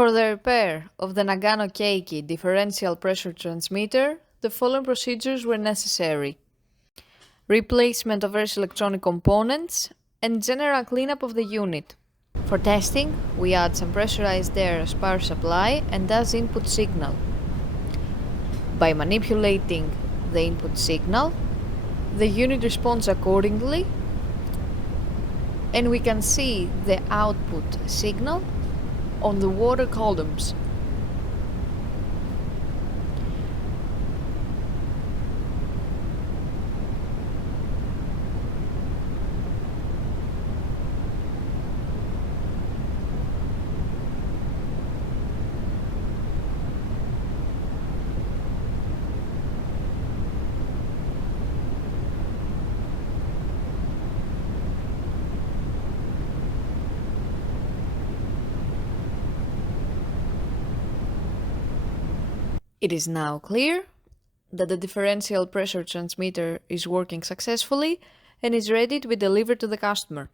For the repair of the Nagano Keiki Differential pressure transmitter, the following procedures were necessary: replacement of various electronic components and general cleanup of the unit. For testing, we add some pressurized air as power supply and as input signal. By manipulating the input signal, the unit responds accordingly, and we can see the output signal on the water columns. It is now clear that the differential pressure transmitter is working successfully and is ready to be delivered to the customer.